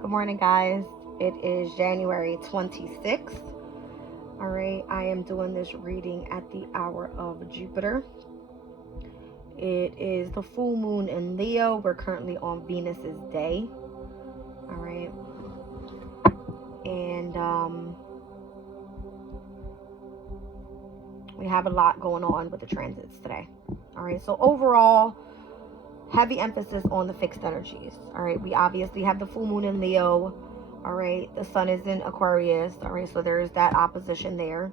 Good morning, guys. It is January 26th. All right, I am doing this reading at the hour of Jupiter. It is the full moon in Leo. We're currently on Venus's day. All right, and we have a lot going on with the transits today. All right, so overall, heavy emphasis on the fixed energies. All right, we obviously have the full moon in Leo. All right, the sun is in Aquarius. All right, so there's that opposition there.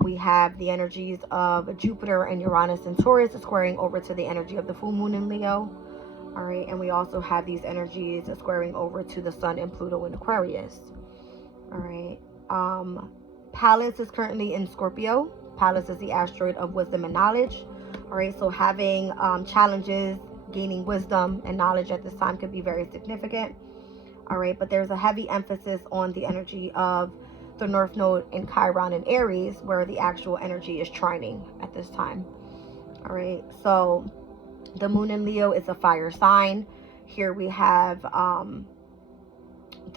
We have the energies of Jupiter and Uranus and Taurus squaring over to the energy of the full moon in Leo. All right, and we also have these energies squaring over to the sun and Pluto in Aquarius. All right, Pallas is currently in Scorpio. Pallas is the asteroid of wisdom and knowledge. All right, so having challenges gaining wisdom and knowledge at this time could be very significant. All right, but there's a heavy emphasis on the energy of the North Node in Chiron and Aries, where the actual energy is trining at this time. All right, so the moon in Leo is a fire sign. Here we have the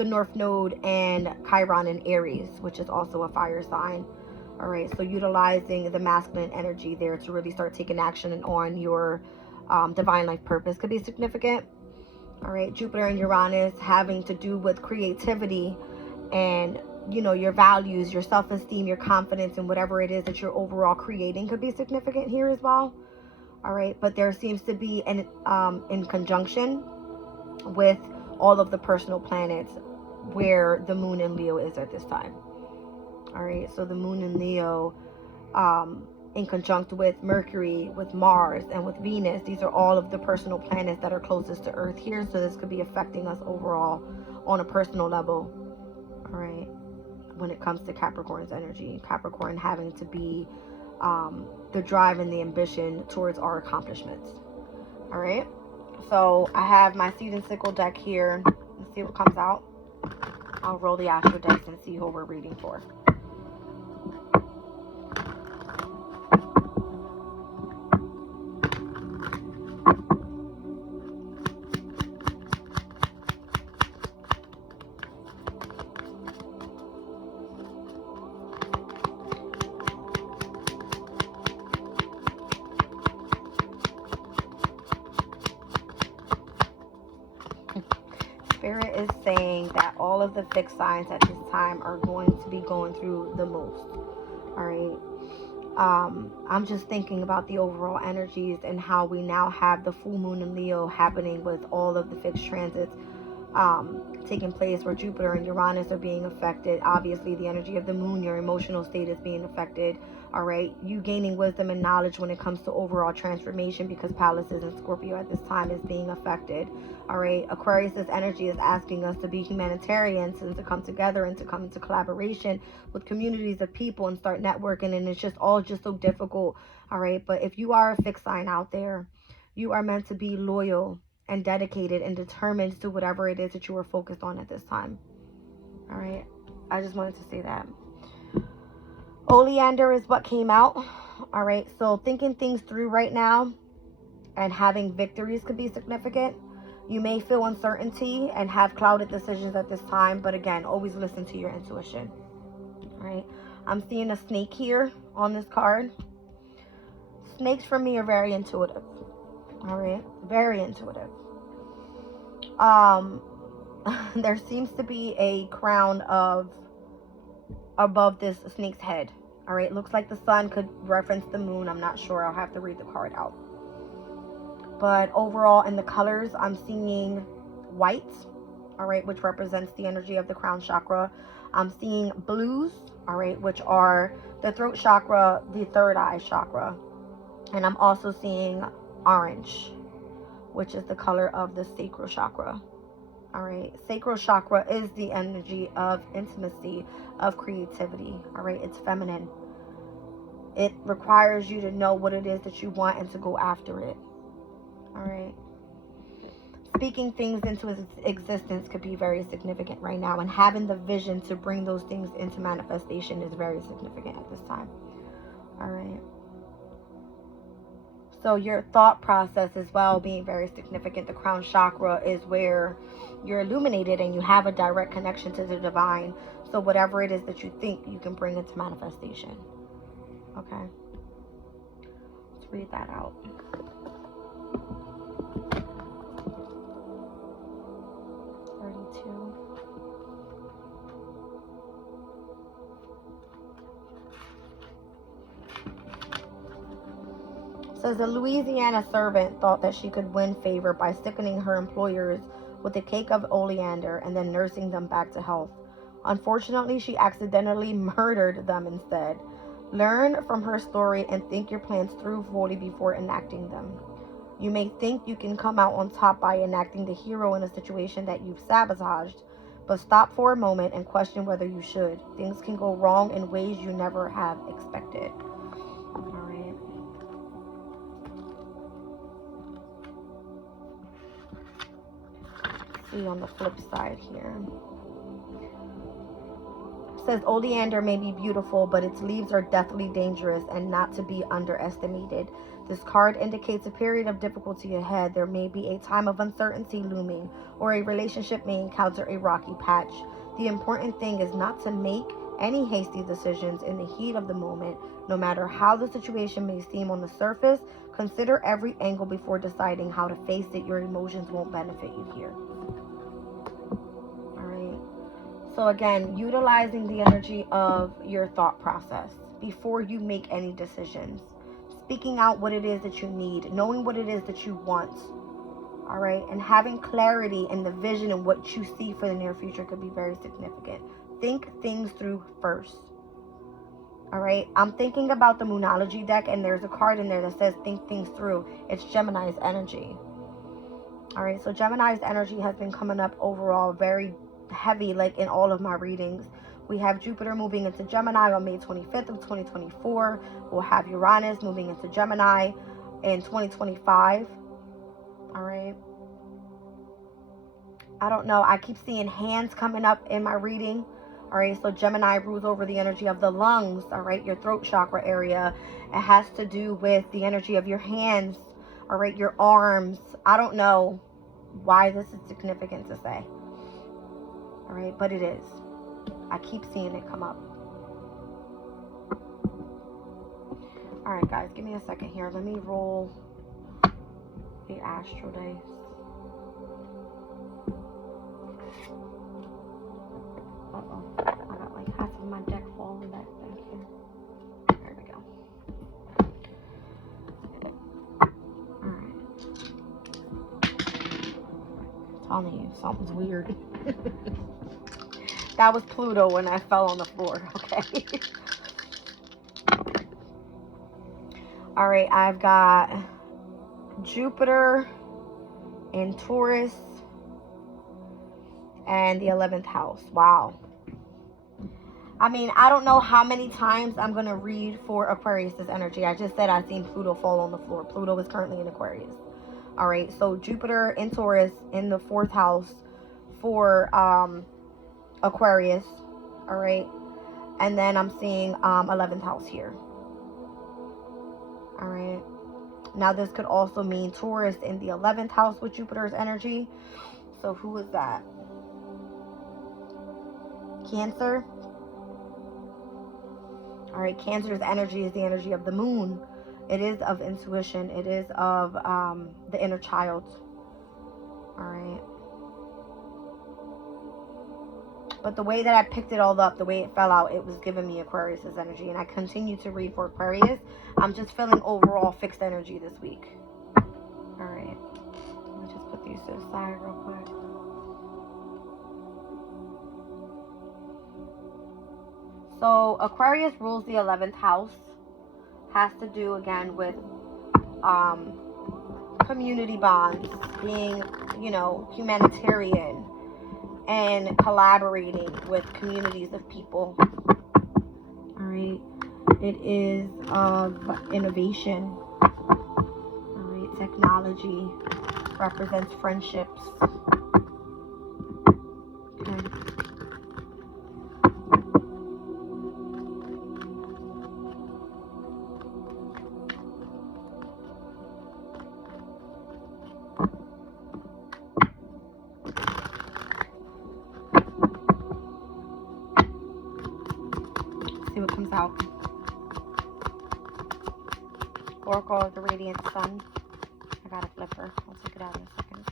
North Node and Chiron in Aries, which is also a fire sign. All right, so utilizing the masculine energy there to really start taking action on your divine life purpose could be significant. All right, Jupiter and Uranus having to do with creativity and, you know, your values, your self-esteem, your confidence, and whatever it is that you're overall creating could be significant here as well. All right, but there seems to be an in conjunction with all of the personal planets where the moon in Leo is at this time. All right, so the moon in Leo in conjunct with Mercury, with Mars, and with Venus. These are all of the personal planets that are closest to Earth here. So this could be affecting us overall on a personal level. All right, when it comes to Capricorn's energy. Capricorn having to be the drive and the ambition towards our accomplishments. All right, so I have my seed and sickle deck here. Let's see what comes out. I'll roll the astro dice and see who we're reading for. Spirit is saying that all of the fixed signs at this time are going to be going through the most. All right. I'm just thinking about the overall energies and how we now have the full moon in Leo happening with all of the fixed transits taking place, where Jupiter and Uranus are being affected. Obviously, the energy of the moon, your emotional state is being affected. All right, you gaining wisdom and knowledge when it comes to overall transformation, because Pallas is in Scorpio at this time, is being affected. All right, Aquarius's energy is asking us to be humanitarians and to come together and to come into collaboration with communities of people and start networking, and it's just all just so difficult. All right, but if you are a fixed sign out there, you are meant to be loyal and dedicated and determined to whatever it is that you are focused on at this time. All right, I just wanted to say that. Oleander is what came out. All right, so thinking things through right now and having victories could be significant. You may feel uncertainty and have clouded decisions at this time, but again, always listen to your intuition. All right, I'm seeing a snake here on this card. Snakes for me are very intuitive. All right, very intuitive. There seems to be a crown of above this snake's head. All right, looks like the sun could reference the moon. I'm not sure. I'll have to read the card out. But overall, in the colors, I'm seeing white, all right, which represents the energy of the crown chakra. I'm seeing blues, all right, which are the throat chakra, the third eye chakra. And I'm also seeing orange, which is the color of the sacral chakra. All right, sacral chakra is the energy of intimacy, of creativity. All right, it's feminine. It requires you to know what it is that you want and to go after it. All right, speaking things into existence could be very significant right now, and having the vision to bring those things into manifestation is very significant at this time. All right, So your thought process as well being very significant. The crown chakra is where you're illuminated and you have a direct connection to the divine. So whatever it is that you think, you can bring into manifestation. Okay. Let's read that out. Says a Louisiana servant thought that she could win favor by sickening her employers with a cake of oleander and then nursing them back to health. Unfortunately, she accidentally murdered them instead. Learn from her story and think your plans through fully before enacting them. You may think you can come out on top by enacting the hero in a situation that you've sabotaged, but stop for a moment and question whether you should. Things can go wrong in ways you never have expected. On the flip side here, it says oleander may be beautiful, but its leaves are deathly dangerous and not to be underestimated. This card indicates a period of difficulty ahead. There may be a time of uncertainty looming, or a relationship may encounter a rocky patch. The important thing is not to make any hasty decisions in the heat of the moment. No matter how the situation may seem on the surface, consider every angle before deciding how to face it. Your emotions won't benefit you here. So again, utilizing the energy of your thought process before you make any decisions. Speaking out what it is that you need, knowing what it is that you want. All right. And having clarity in the vision and what you see for the near future could be very significant. Think things through first. All right. I'm thinking about the Moonology deck, and there's a card in there that says think things through. It's Gemini's energy. All right. So Gemini's energy has been coming up overall very heavy, like in all of my readings. We have Jupiter moving into Gemini on May 25th of 2024. We'll have Uranus moving into Gemini in 2025. All right. I don't know. I keep seeing hands coming up in my reading. All right. So Gemini rules over the energy of the lungs. All right. Your throat chakra area. It has to do with the energy of your hands. All right. Your arms. I don't know why this is significant to say. All right, but it is. I keep seeing it come up. All right, guys, give me a second here. Let me roll the astral dice. Uh-oh. I got like half of my deck falling back here. There we go. All right. I'm telling you, something's weird. That was Pluto when I fell on the floor, okay? All right, I've got Jupiter in Taurus and the 11th house. Wow. I mean, I don't know how many times I'm going to read for Aquarius's energy. I just said I've seen Pluto fall on the floor. Pluto is currently in Aquarius. All right, so Jupiter in Taurus in the 4th house for Aquarius. All right, and then I'm seeing 11th house here. All right, now this could also mean Taurus in the 11th house with Jupiter's energy. So who is that? Cancer. All right, Cancer's energy is the energy of the moon. It is of intuition. It is of the inner child. All right. But the way that I picked it all up, the way it fell out, it was giving me Aquarius's energy. And I continue to read for Aquarius. I'm just feeling overall fixed energy this week. All right. Let me just put these to the side real quick. So Aquarius rules the 11th house. Has to do again with community bonds, being, you know, humanitarian and collaborating with communities of people. All right. It is of innovation. All right. Technology represents friendships. Okay. what comes out. Oracle of the Radiant Sun. I got a flipper. I'll take it out in a second.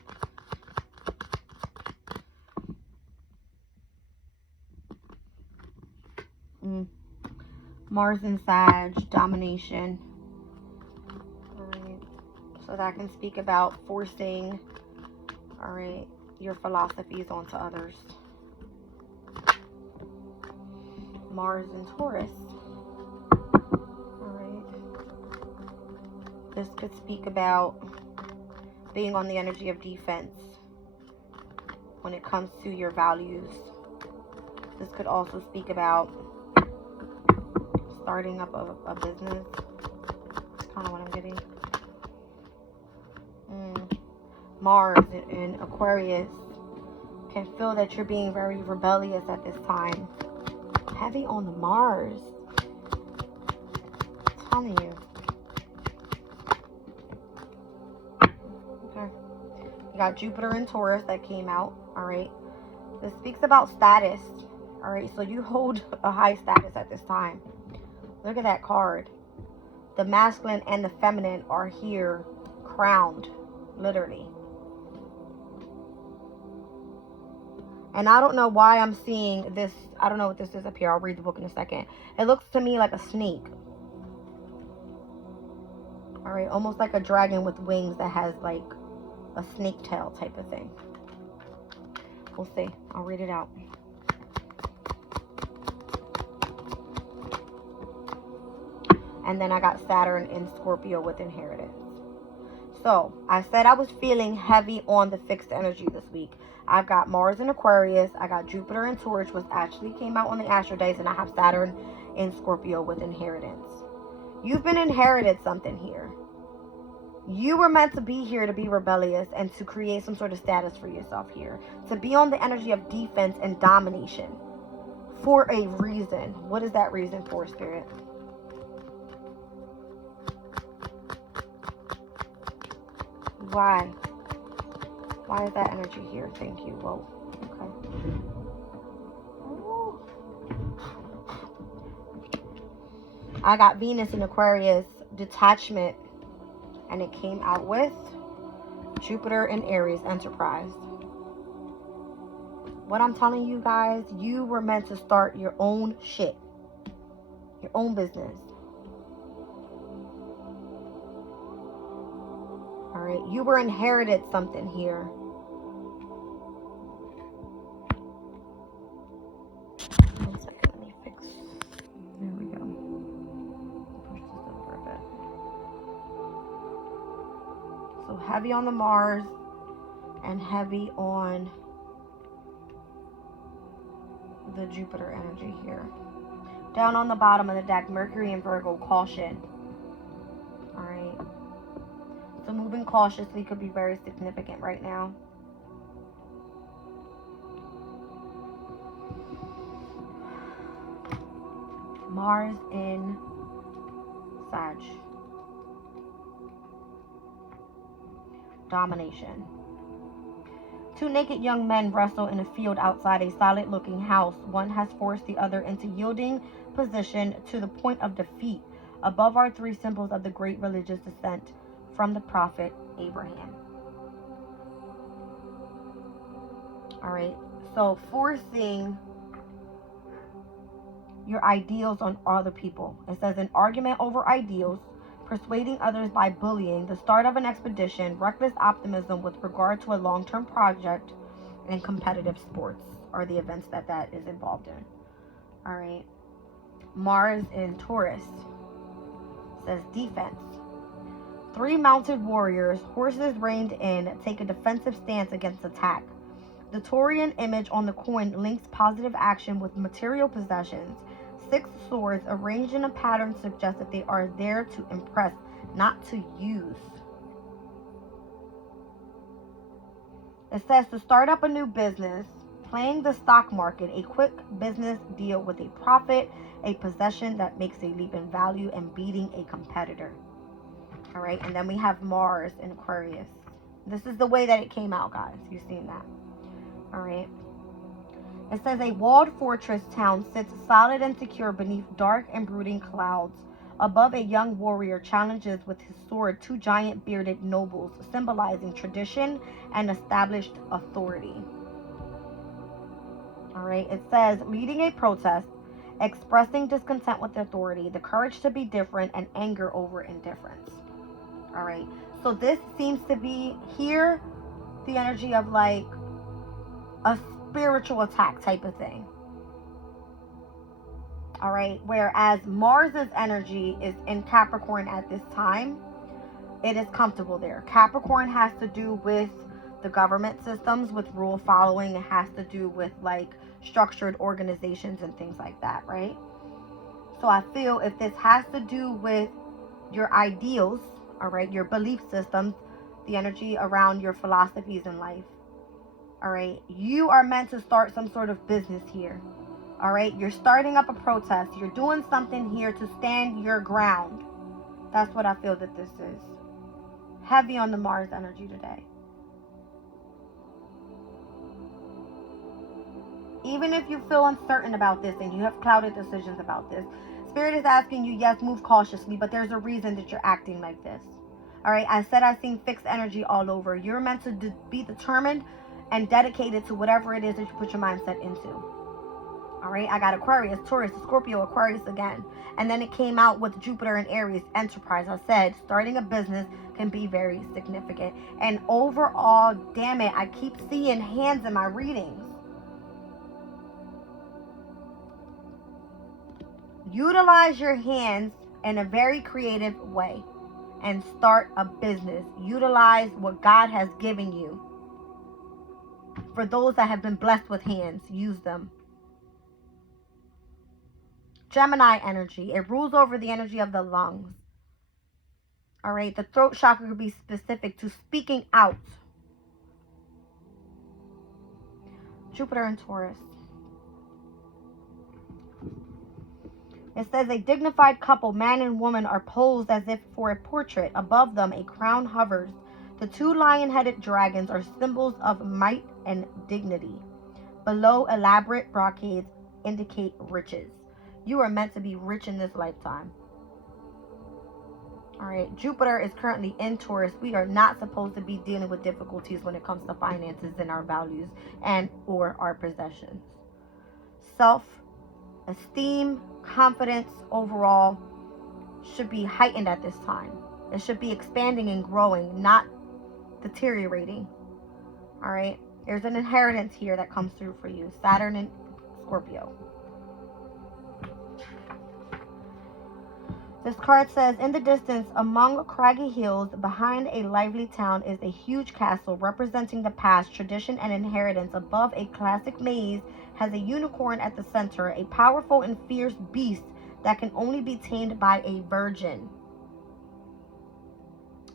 Mars in Sag, domination. Alright. So that can speak about forcing, alright, your philosophies onto others. Mars in Taurus. Alright. This could speak about being on the energy of defense when it comes to your values. This could also speak about starting up a business. That's kind of what I'm getting. Mars in Aquarius can feel that you're being very rebellious at this time. Heavy on the Mars. I'm telling you. Okay. You got Jupiter in Taurus that came out. Alright. This speaks about status. Alright. So you hold a high status at this time. Look at that card. The masculine and the feminine are here crowned. Literally. And I don't know why I'm seeing this. I don't know what this is up here. I'll read the book in a second. It looks to me like a snake. Alright, almost like a dragon with wings that has like a snake tail type of thing. We'll see. I'll read it out. And then I got Saturn in Scorpio with inheritance. So, I said I was feeling heavy on the fixed energy this week. I've got Mars in Aquarius. I got Jupiter in Taurus, which actually came out on the Astro Days. And I have Saturn in Scorpio with inheritance. You've been inherited something here. You were meant to be here to be rebellious and to create some sort of status for yourself here. To be on the energy of defense and domination. For a reason. What is that reason for, Spirit? Why? Why is that energy here? Thank you. Whoa. Okay. I got Venus in Aquarius, detachment, and it came out with Jupiter in Aries, enterprise. What I'm telling you guys, you were meant to start your own shit, your own business. Alright, you were inherited something here. One second, let me fix. There we go. Push this over a bit. So heavy on the Mars and heavy on the Jupiter energy here. Down on the bottom of the deck, Mercury and Virgo, caution. Alright. So moving cautiously could be very significant right now. Mars in Sag. Domination. Two naked young men wrestle in a field outside a solid-looking house. One has forced the other into yielding position to the point of defeat. Above are three symbols of the great religious descent from the prophet Abraham. Alright, so forcing your ideals on other people. It says an argument over ideals, persuading others by bullying, the start of an expedition, reckless optimism with regard to a long-term project, and competitive sports are the events that is involved in. Alright, Mars in Taurus says defense. Three mounted warriors, horses reined in, take a defensive stance against attack. The Taurian image on the coin links positive action with material possessions. 6 swords arranged in a pattern suggest that they are there to impress, not to use. It says to start up a new business, playing the stock market, a quick business deal with a profit, a possession that makes a leap in value, and beating a competitor. All right, and then we have Mars in Aquarius. This is the way that it came out, guys. You've seen that. All right. It says a walled fortress town sits solid and secure beneath dark and brooding clouds. Above, a young warrior challenges with his sword two giant bearded nobles, symbolizing tradition and established authority. All right, it says leading a protest, expressing discontent with authority, the courage to be different, and anger over indifference. All right, so this seems to be here the energy of like a spiritual attack type of thing. All right, whereas Mars's energy is in Capricorn at this time, it is comfortable there. Capricorn has to do with the government systems, with rule following. It has to do with like structured organizations and things like that, right? So I feel if this has to do with your ideals, all right, your belief systems, the energy around your philosophies in life, all right, you are meant to start some sort of business here. All right, you're starting up a protest. You're doing something here to stand your ground. That's what I feel that this is. Heavy on the Mars energy today. Even if you feel uncertain about this and you have clouded decisions about this, Spirit is asking you, yes, move cautiously, but there's a reason that you're acting like this. All right, I said I've seen fixed energy all over. You're meant to be determined and dedicated to whatever it is that you put your mindset into. All right, I got Aquarius, Taurus, Scorpio, Aquarius again. And then it came out with Jupiter and Aries, enterprise. I said starting a business can be very significant. And overall, damn it, I keep seeing hands in my readings. Utilize your hands in a very creative way and start a business. Utilize what God has given you. For those that have been blessed with hands, use them. Gemini energy. It rules over the energy of the lungs. All right. The throat chakra could be specific to speaking out. Jupiter and Taurus. It says a dignified couple, man and woman, are posed as if for a portrait. Above them, a crown hovers. The two lion-headed dragons are symbols of might and dignity. Below, elaborate brocades indicate riches. You are meant to be rich in this lifetime. All right, Jupiter is currently in Taurus. We are not supposed to be dealing with difficulties when it comes to finances and our values and or our possessions. Self-esteem, confidence overall should be heightened at this time. It should be expanding and growing, not deteriorating. All right, there's an inheritance here that comes through for you. Saturn and Scorpio. This card says, in the distance, among craggy hills, behind a lively town, is a huge castle representing the past, tradition, and inheritance. Above, a classic maze has a unicorn at the center, a powerful and fierce beast that can only be tamed by a virgin.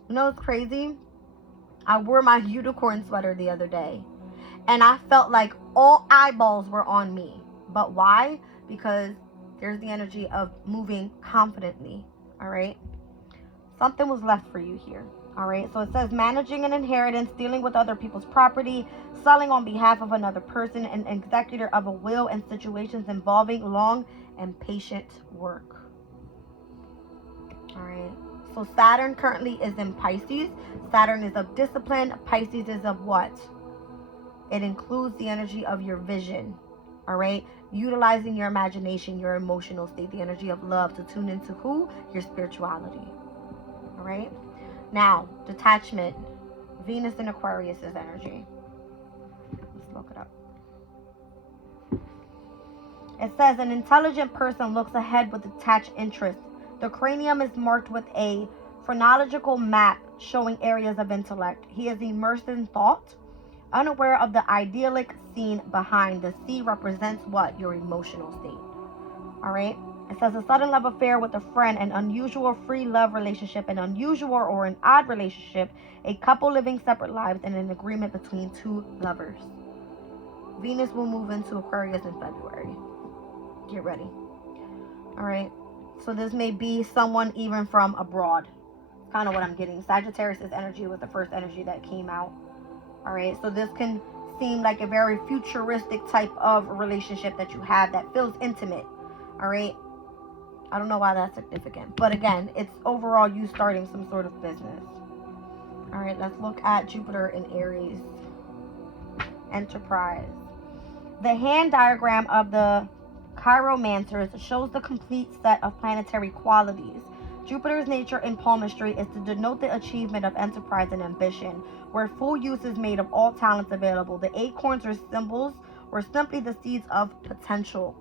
You know what's crazy? I wore my unicorn sweater the other day, and I felt like all eyeballs were on me. But why? Because there's the energy of moving confidently, all right? Something was left for you here, all right? So it says managing an inheritance, dealing with other people's property, selling on behalf of another person, an executor of a will, and situations involving long and patient work, all right? So Saturn currently is in Pisces. Saturn is of discipline. Pisces is of what? It includes the energy of your vision, all right? Utilizing your imagination, your emotional state, the energy of love to tune into who? Your spirituality. All right? Now, detachment. Venus in Aquarius is energy. Let's look it up. It says an intelligent person looks ahead with detached interest. The cranium is marked with a phrenological map showing areas of intellect. He is immersed in thought, unaware of the idyllic scene behind. The sea represents what? Your emotional state. All right? It says a sudden love affair with a friend, an unusual free love relationship, an unusual or an odd relationship, a couple living separate lives, and an agreement between two lovers. Venus will move into Aquarius in February. Get ready. All right? So this may be someone even from abroad. It's kind of what I'm getting. Sagittarius' energy was the first energy that came out. All right, so this can seem like a very futuristic type of relationship that you have that feels intimate. All right. I don't know why that's significant. But again, it's overall you starting some sort of business. All right. Let's look at Jupiter in Aries. Enterprise. The hand diagram of the chiromancers shows the complete set of planetary qualities. Jupiter's nature in palmistry is to denote the achievement of enterprise and ambition, where full use is made of all talents available. The acorns or symbols were simply the seeds of potential.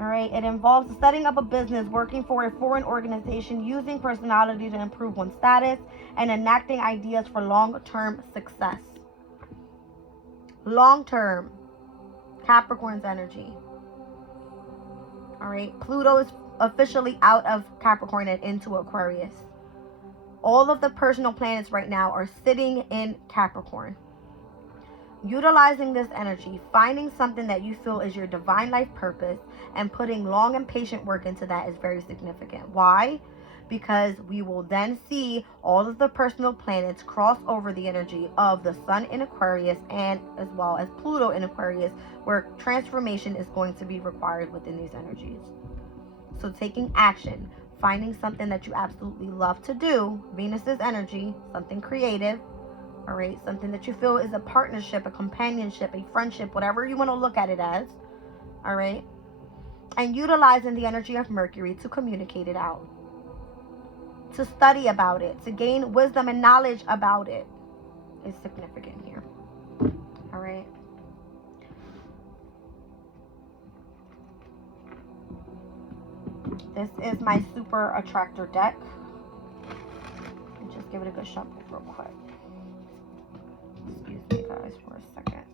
All right, it involves setting up a business, working for a foreign organization, using personality to improve one's status, and enacting ideas for long-term success. Long-term. Capricorn's energy. All right, Pluto is officially out of Capricorn and into Aquarius. All of the personal planets right now are sitting in Capricorn. Utilizing this energy, finding something that you feel is your divine life purpose, and putting long and patient work into that is very significant. Why? Because we will then see all of the personal planets cross over the energy of the Sun in Aquarius and as well as Pluto in Aquarius, where transformation is going to be required within these energies. So taking action, finding something that you absolutely love to do, Venus's energy, something creative, all right, something that you feel is a partnership, a companionship, a friendship, whatever you want to look at it as, all right, and utilizing the energy of Mercury to communicate it out, to study about it, to gain wisdom and knowledge about it is significant here. All right. This is my super attractor deck. And just give it a good shuffle real quick. Excuse me guys for a second.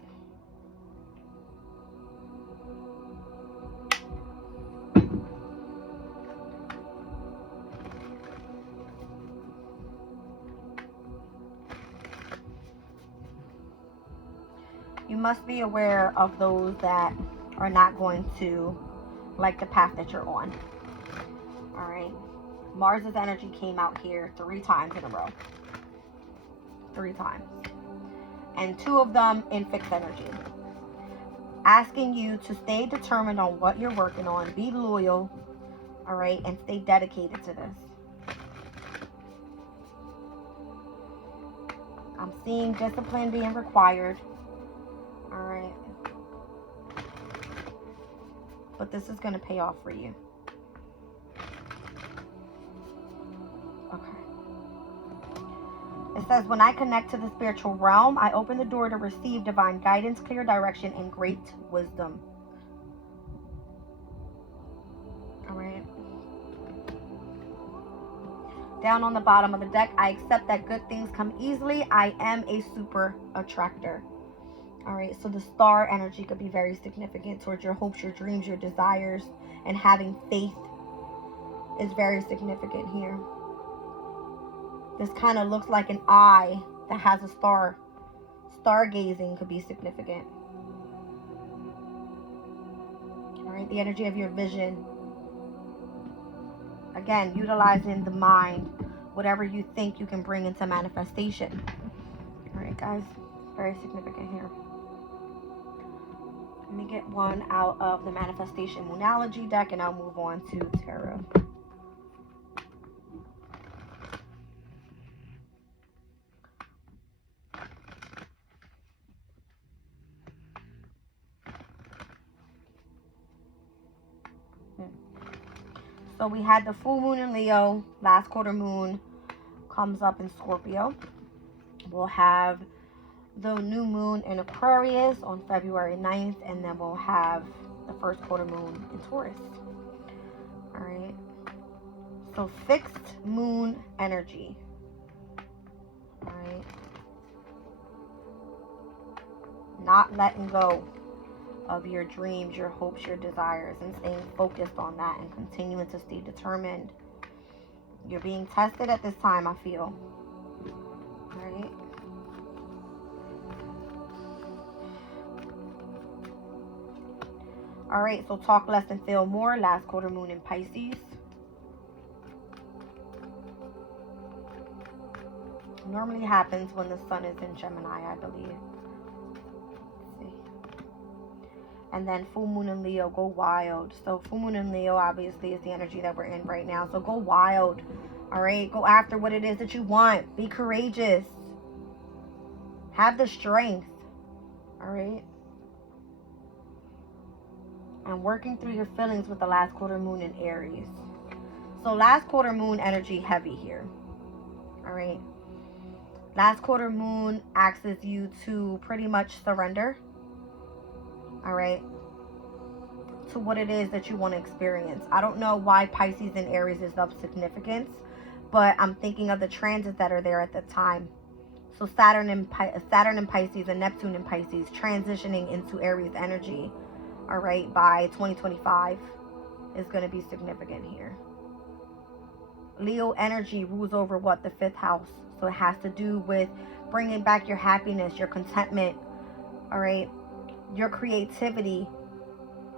You must be aware of those that are not going to like the path that you're on. All right. Mars's energy came out here 3 times in a row. 3 times. And 2 of them in fixed energy. Asking you to stay determined on what you're working on. Be loyal. All right. And stay dedicated to this. I'm seeing discipline being required. All right. But this is going to pay off for you. Okay. It says, when I connect to the spiritual realm, I open the door to receive divine guidance, clear direction, and great wisdom. All right. Down on the bottom of the deck, I accept that good things come easily. I am a super attractor. All right, so the star energy could be very significant towards your hopes, your dreams, your desires, and having faith is very significant here. This kind of looks like an eye that has a star. Stargazing could be significant. All right, the energy of your vision. Again, utilizing the mind, whatever you think you can bring into manifestation. All right, guys, very significant here. Let me get one out of the Manifestation Moonology deck and I'll move on to Tarot. So we had the full moon in Leo, last quarter moon comes up in Scorpio. We'll have the new moon in Aquarius on February 9th, and then we'll have the first quarter moon in Taurus. All right. So fixed moon energy. All right. Not letting go of your dreams, your hopes, your desires, and staying focused on that and continuing to stay determined. You're being tested at this time, I feel. All right. All right, so talk less and feel more. Last quarter moon in Pisces. Normally happens when the sun is in Gemini, I believe. And then full moon in Leo, go wild. So full moon in Leo obviously is the energy that we're in right now. So go wild. All right. Go after what it is that you want. Be courageous. Have the strength. All right. And working through your feelings with the last quarter moon in Aries. So last quarter moon energy heavy here. All right. Last quarter moon asks you to pretty much surrender. All right, to what it is that you want to experience. I don't know why Pisces and Aries is of significance, but I'm thinking of the transits that are there at the time. So Saturn and Pisces and Neptune and Pisces transitioning into Aries energy, all right, by 2025 is going to be significant here. Leo energy rules over what? The 5th house. So it has to do with bringing back your happiness, your contentment, all right, your creativity.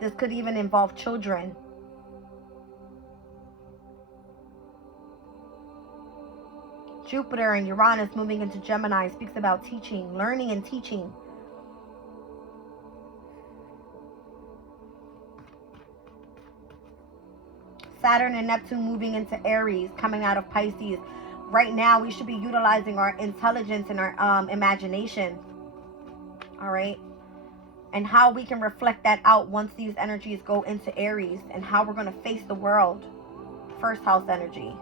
This could even involve children. Jupiter and Uranus moving into Gemini speaks about teaching, learning and teaching. Saturn and Neptune moving into Aries, coming out of Pisces. Right now, we should be utilizing our intelligence and our imagination. All right. And how we can reflect that out once these energies go into Aries, and how we're going to face the world. 1st house energy.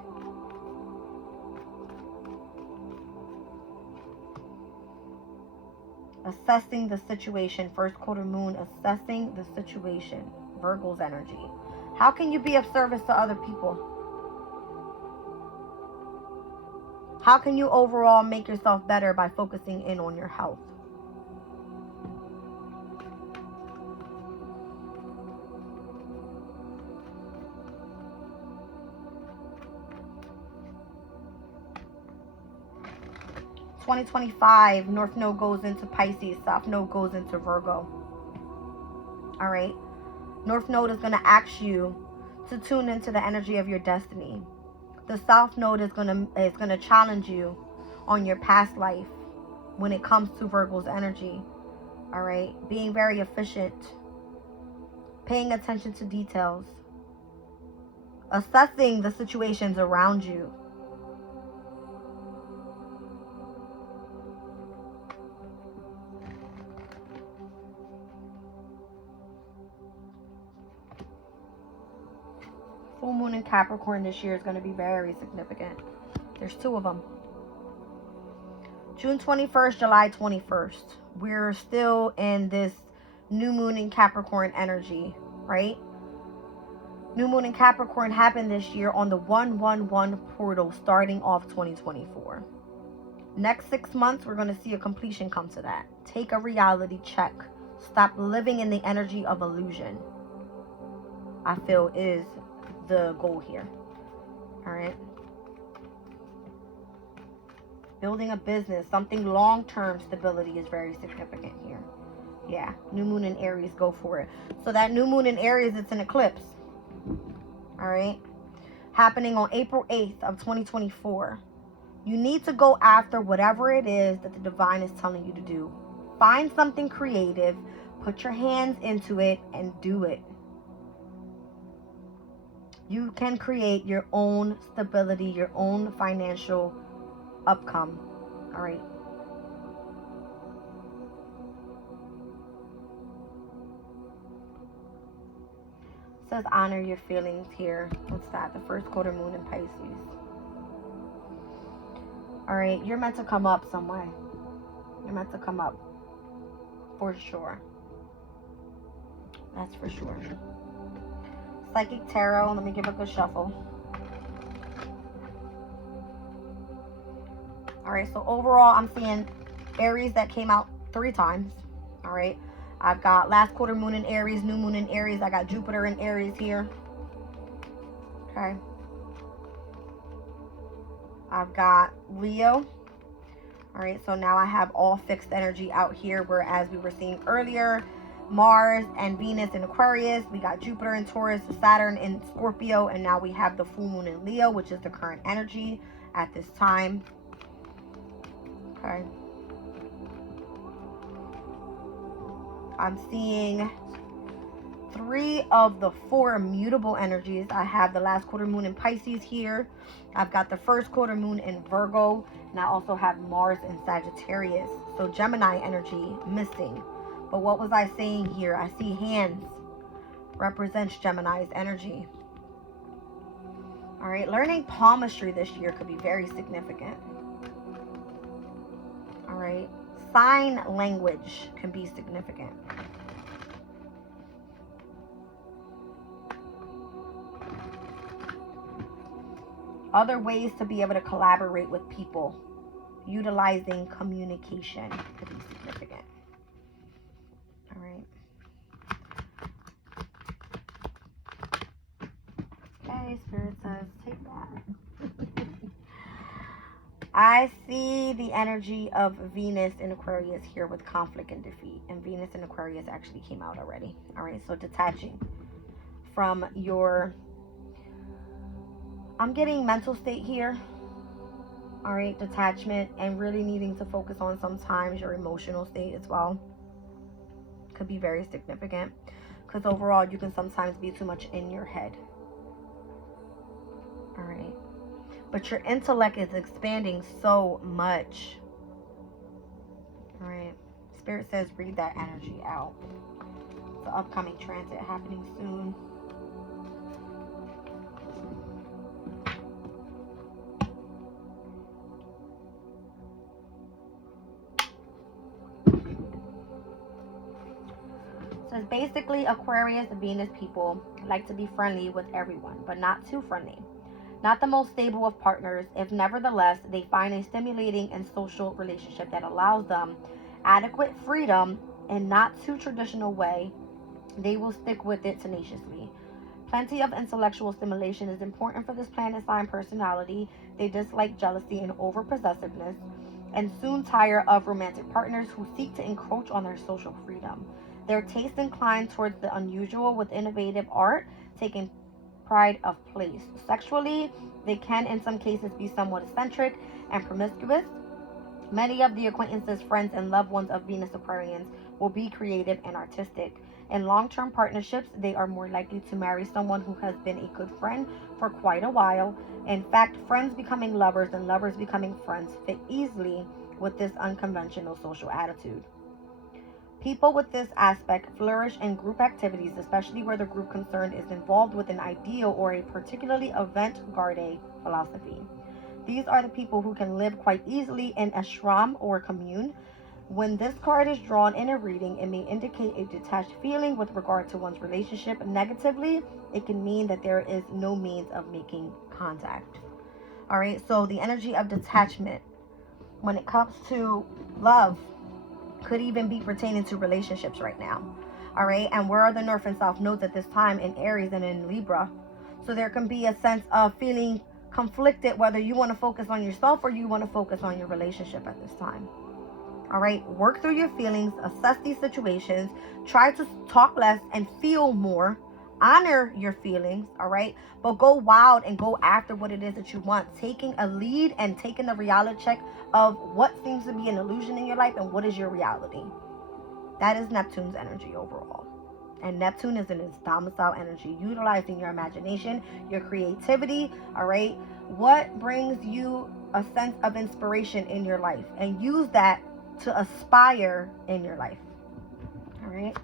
Assessing the situation. 1st quarter moon, assessing the situation. Virgo's energy. How can you be of service to other people? How can you overall make yourself better by focusing in on your health? (2025) North Node goes into Pisces, South Node goes into Virgo. All right. North Node is going to ask you to tune into the energy of your destiny. The South Node is going to challenge you on your past life when it comes to Virgo's energy. All right. Being very efficient. Paying attention to details. Assessing the situations around you. Full moon in Capricorn this year is going to be very significant. There's 2 of them. June 21st, July 21st. We're still in this new moon in Capricorn energy, right? New moon in Capricorn happened this year on the 111 portal starting off 2024. Next 6 months, we're going to see a completion come to that. Take a reality check. Stop living in the energy of illusion, I feel is the goal here. All right. Building a business, something long-term stability is very significant here. Yeah, new moon in Aries, go for it. So that new moon in Aries, it's an eclipse. All right. Happening on April 8th of 2024. You need to go after whatever it is that the divine is telling you to do. Find something creative, put your hands into it, and do it. You can create your own stability, your own financial outcome. All right. It says honor your feelings here. What's that? The 1st quarter moon in Pisces. All right. You're meant to come up some way. You're meant to come up. For sure. That's for sure. Psychic Tarot. Let me give a good shuffle. All right, so overall, I'm seeing Aries that came out 3 times. All right, I've got last quarter moon in Aries, new moon in Aries. I got Jupiter in Aries here. Okay. I've got Leo. All right, so now I have all fixed energy out here, whereas we were seeing earlier Mars and Venus in Aquarius. We got Jupiter in Taurus, Saturn in Scorpio, and now we have the full moon in Leo, which is the current energy at this time. Okay. I'm seeing 3 of the 4 immutable energies. I have the last quarter moon in Pisces here. I've got the first quarter moon in Virgo. And I also have Mars in Sagittarius. So Gemini energy missing. But what was I saying here? I see hands represents Gemini's energy. All right, learning palmistry this year could be very significant. All right, sign language can be significant. Other ways to be able to collaborate with people, utilizing communication could be significant. All right. Okay, Spirit says, take that. I see the energy of Venus in Aquarius here with conflict and defeat. And Venus in Aquarius actually came out already. All right, so detaching from your, I'm getting mental state here. All right, detachment and really needing to focus on sometimes your emotional state as well. Could be very significant because overall you can sometimes be too much in your head. All right, but your intellect is expanding so much. All right, Spirit says read that energy out. The upcoming transit happening soon. Says basically Aquarius and Venus people like to be friendly with everyone, but not too friendly. Not the most stable of partners, if nevertheless they find a stimulating and social relationship that allows them adequate freedom in not too traditional way, they will stick with it tenaciously. Plenty of intellectual stimulation is important for this planet sign personality. They dislike jealousy and over possessiveness and soon tire of romantic partners who seek to encroach on their social freedom. Their taste inclined towards the unusual with innovative art, taking pride of place. Sexually, they can in some cases be somewhat eccentric and promiscuous. Many of the acquaintances, friends, and loved ones of Venus Aquarians will be creative and artistic. In long-term partnerships, they are more likely to marry someone who has been a good friend for quite a while. In fact, friends becoming lovers and lovers becoming friends fit easily with this unconventional social attitude. People with this aspect flourish in group activities, especially where the group concerned is involved with an ideal or a particularly avant-garde philosophy. These are the people who can live quite easily in ashram or commune. When this card is drawn in a reading, it may indicate a detached feeling with regard to one's relationship. Negatively, it can mean that there is no means of making contact. All right, so the energy of detachment when it comes to love could even be pertaining to relationships right now. All right, and where are the North and South nodes at this time in Aries and in Libra? So there can be a sense of feeling conflicted whether you want to focus on yourself or you want to focus on your relationship at this time. All right, work through your feelings, assess these situations, try to talk less and feel more, honor your feelings, all right, but go wild and go after what it is that you want, taking a lead and taking a reality check of what seems to be an illusion in your life and what is your reality. That is Neptune's energy overall. And Neptune is in its domicile energy, utilizing your imagination, your creativity, all right? What brings you a sense of inspiration in your life? And use that to aspire in your life, all right?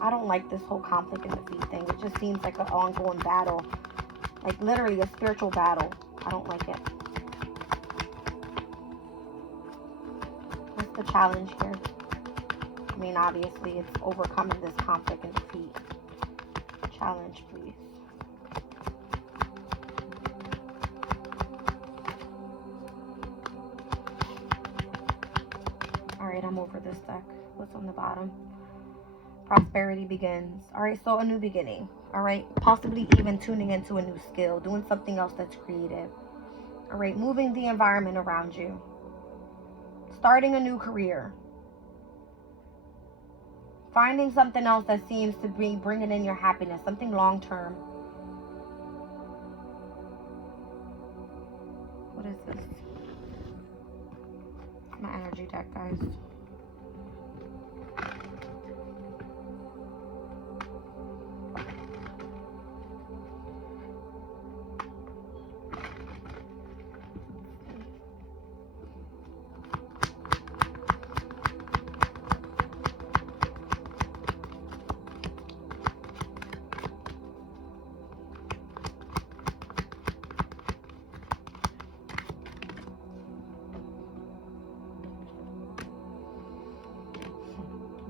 I don't like this whole conflict and defeat thing. It just seems like an ongoing battle, like literally a spiritual battle. I don't like it. What's the challenge here? I mean, obviously, it's overcoming this conflict and defeat. Challenge, please. All right, I'm over this deck. What's on the bottom? Prosperity begins. All right, so a new beginning. All right, possibly even tuning into a new skill, doing something else that's creative. All right, moving the environment around you, starting a new career, finding something else that seems to be bringing in your happiness, something long term. What is this? energy deck, guys.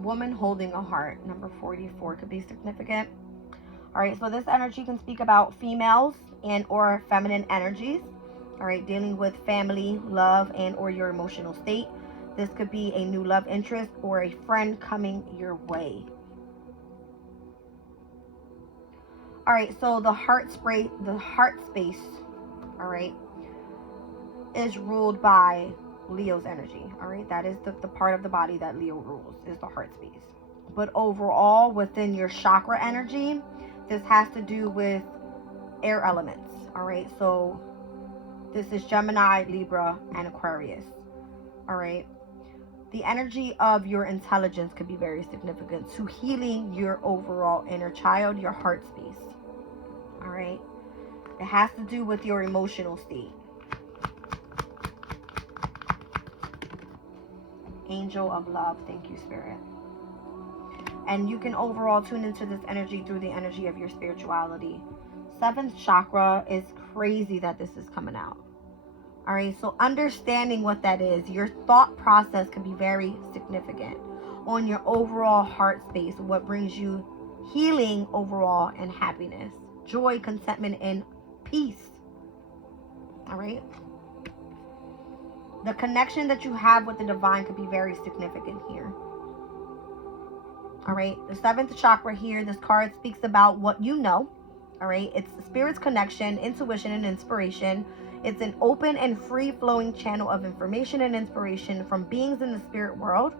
Woman holding a heart, number 44, could be significant. All right, so this energy can speak about females and or feminine energies. All right, dealing with family, love, and or your emotional state. This could be a new love interest or a friend coming your way. All right, so the heart space, all right, is ruled by Leo's energy. All right, that is the part of the body that Leo rules, is the heart space. But overall, within your chakra energy, this has to do with air elements. All right, so this is Gemini, Libra, and Aquarius. All right, the energy of your intelligence could be very significant to healing your overall inner child, your heart space. All right, it has to do with your emotional state. Angel of love, thank you, Spirit. And you can overall tune into this energy through the energy of your spirituality. 7th chakra, is crazy that this is coming out. All right, so understanding what that is, your thought process can be very significant on your overall heart space, what brings you healing overall and happiness, joy, contentment, and peace. All right. The connection that you have with the divine could be very significant here. All right, the 7th chakra here, this card speaks about what you know. All right, it's spirit's connection, intuition, and inspiration. It's an open and free-flowing channel of information and inspiration from beings in the spirit world.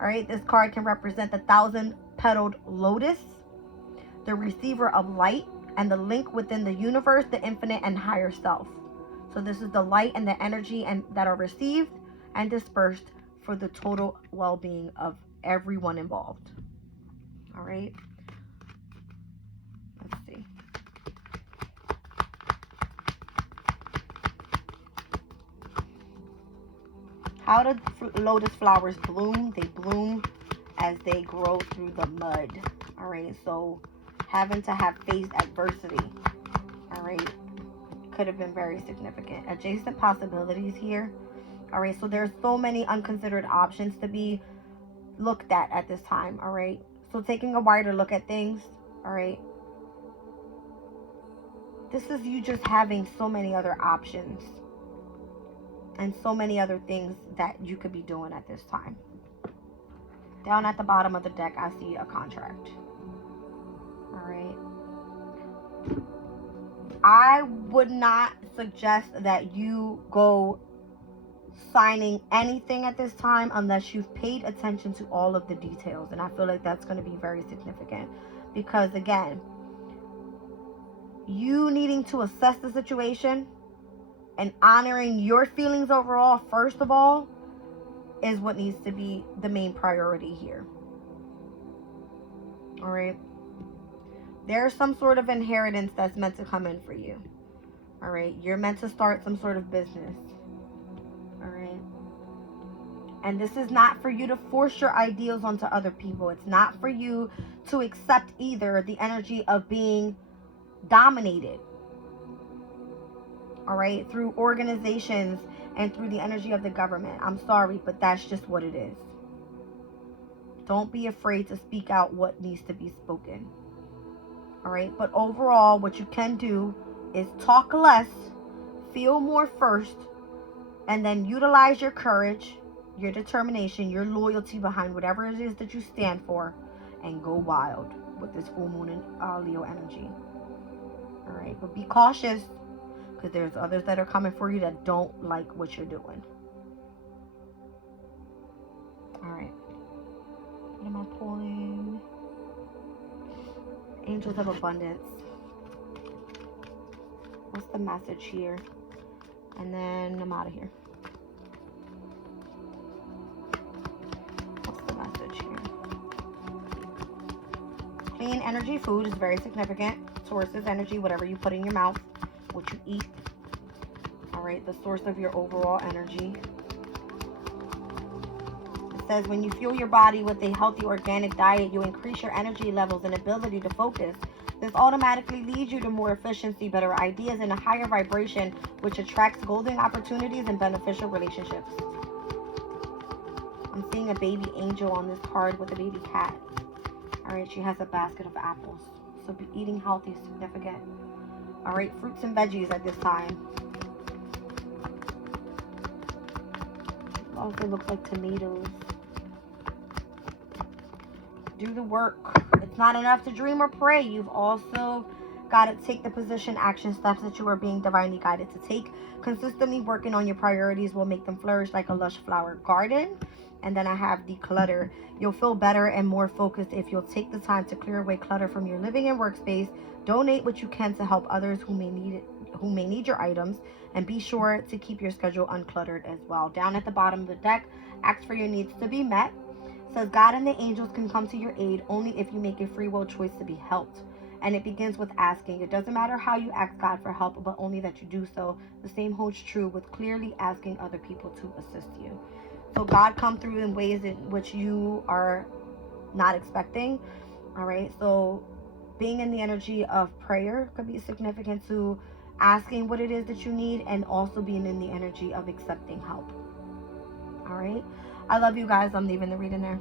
All right, this card can represent the 1,000-petaled lotus, the receiver of light, and the link within the universe, the infinite, and higher self. So this is the light and the energy that are received and dispersed for the total well-being of everyone involved. All right. Let's see. How do lotus flowers bloom? They bloom as they grow through the mud. All right. So having to have faced adversity. All right. Could have been very significant. Adjacent possibilities here. All right, so there's so many unconsidered options to be looked at this time. All right, so taking a wider look at things. All right, this is you just having so many other options and so many other things that you could be doing at this time. Down at the bottom of the deck, I see a contract. All right, I would not suggest that you go signing anything at this time unless you've paid attention to all of the details. And I feel like that's going to be very significant because, again, you needing to assess the situation and honoring your feelings overall, first of all, is what needs to be the main priority here. All right. There's some sort of inheritance that's meant to come in for you. All right. You're meant to start some sort of business. All right. And this is not for you to force your ideals onto other people. It's not for you to accept either the energy of being dominated. All right. Through organizations and through the energy of the government. I'm sorry, but that's just what it is. Don't be afraid to speak out what needs to be spoken. All right. But overall, what you can do is talk less, feel more first, and then utilize your courage, your determination, your loyalty behind whatever it is that you stand for, and go wild with this full moon and Leo energy. All right. But be cautious because there's others that are coming for you that don't like what you're doing. All right. What am I pulling? Angels of Abundance. What's the message here? And then I'm out of here. Clean energy food is very significant. Sources, energy, whatever you put in your mouth, what you eat. All right, the source of your overall energy. It says when you fuel your body with a healthy organic diet, you increase your energy levels and ability to focus. This automatically leads you to more efficiency, better ideas, and a higher vibration, which attracts golden opportunities and beneficial relationships. I'm seeing a baby angel on this card with a baby cat. All right, she has a basket of apples. So be eating healthy is significant. All right, fruits and veggies at this time. Also looks like tomatoes. Do the work. It's not enough to dream or pray. You've also got to take the position, action steps that you are being divinely guided to take. Consistently working on your priorities will make them flourish like a lush flower garden. And then I have declutter. You'll feel better and more focused if you'll take the time to clear away clutter from your living and workspace. Donate what you can to help others who may need your items, and be sure to keep your schedule uncluttered as well. Down at the bottom of the deck, ask for your needs to be met. It says God and the angels can come to your aid only if you make a free will choice to be helped. And it begins with asking. It doesn't matter how you ask God for help, but only that you do so. The same holds true with clearly asking other people to assist you. So God come through in ways in which you are not expecting. All right. So being in the energy of prayer could be significant to asking what it is that you need, and also being in the energy of accepting help. All right. I love you guys. I'm leaving the reading there.